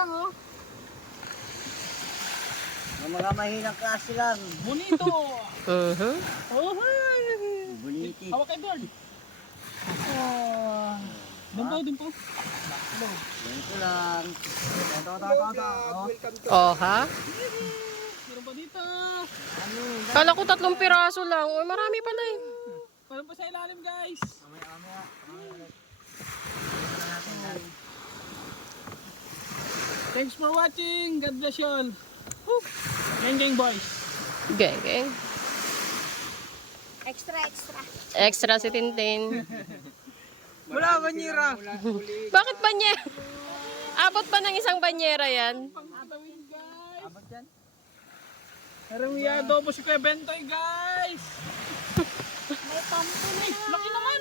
lang oh. Yung mga mahinang klase lang. Bonito. Oh, Boniti. hawak kay Bird. Oh. Dun po. Ganito lang. Ito. Oh, ha? Meron pa dito. Kala ko 3 piraso lang. Uy, marami pala eh. Meron pa sa ilalim guys. Mamaya ulit. Thanks for watching. God bless you all. Woo. Gang boys. Geng. Extra. Extra si Tintin. Wala banyera. Bakit banyera? Abot pa ng isang banyera yan? Pangkatawin guys. Abot yan. Parang adobo si Kuya Bentoy guys. May pampo na. Laki naman.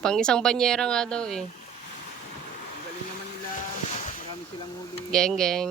Pang isang banyera nga daw eh. Ang galing naman nila. Marami silang huli. Geng.